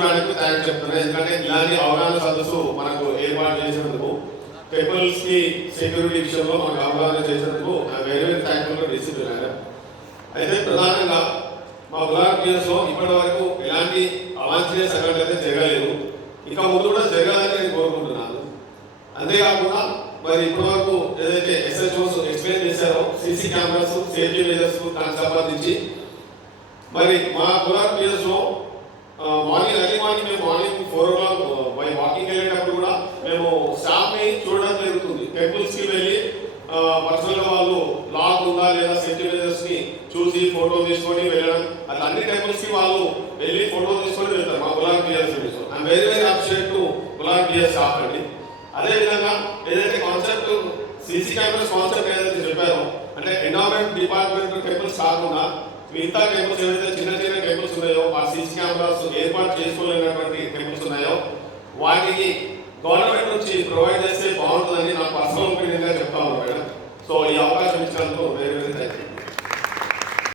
Thanks చెప్తున్నాను. ఎందుకంటే ఇలాంటి అవగాహన సదస్సు మనకు ఏర్పాటు చేసినందుకు, టెంపుల్స్ కి సెక్యూరిటీ విషయంలో మనకు అవగాహన చేసినందుకు వెరీ వెరీ థ్యాంక్ఫుల్ రిసీవ్ అయ్యాను. అయితే ప్రధానంగా మా బ్లాక్ లో ఇప్పటి వరకు ఎలాంటి అవాంఛనీయ సంఘటన అయితే జరగలేదు. ఇక ముందు కూడా జరగాలని నేను కోరుకుంటున్నాను. అంతేకాకుండా మరి ఇప్పటి వరకు ఏదైతే ఎస్హెచ్ఓస్ ఎక్స్ప్లెయిన్ చేశారో సీసీ కెమెరాస్ సేఫ్టీ మెజర్స్ దానికి సంబంధించి మరి మా బ్లాక్ లో మార్నింగ్ ఎర్లీ మార్నింగ్ మేము మార్నింగ్ 4 o'clock బై వాకింగ్ వెళ్ళేటప్పుడు కూడా మేము స్టాఫ్ని చూడడం జరుగుతుంది. టెంపుల్స్కి వెళ్ళి పర్సనల్గా వాళ్ళు లాక్ ఉందా లేదా సేఫ్టీ మెజర్స్ని చూసి ఫోటో తీసుకొని వెళ్ళడం, అట్లా అన్ని టెంపుల్స్కి వాళ్ళు వెళ్ళి ఫోటో తీసుకొని వెళ్తారు. మా Gulab BR I'm very very appreciate to Gulab BR staff అండి. అదేవిధంగా ఏదైతే కాన్సెప్ట్ సీసీ కెమెరాస్ కాన్సెప్ట్ ఏదైతే చెప్పారో, అంటే ఎన్విరాన్మెంట్ డిపార్ట్మెంట్ టెంపుల్స్ కాకుండా మిగతా టెంపుల్స్ ఏవైతే చిన్న చిన్న టెంపుల్స్ ఉన్నాయో, ఆ సీసీ కెమెరాస్ ఏర్పాటు చేసుకోలేనటువంటి టెంపుల్స్ ఉన్నాయో వాటికి గవర్నమెంట్ నుంచి ప్రొవైడ్ చేస్తే బాగుంటుందని నా పర్సనల్ ఒపీనియన్గా చెప్తా ఉన్నాను మేడం. సో ఈ అవకాశం ఇచ్చినందుకు వెరీ వెరీ థ్యాంక్ యూ.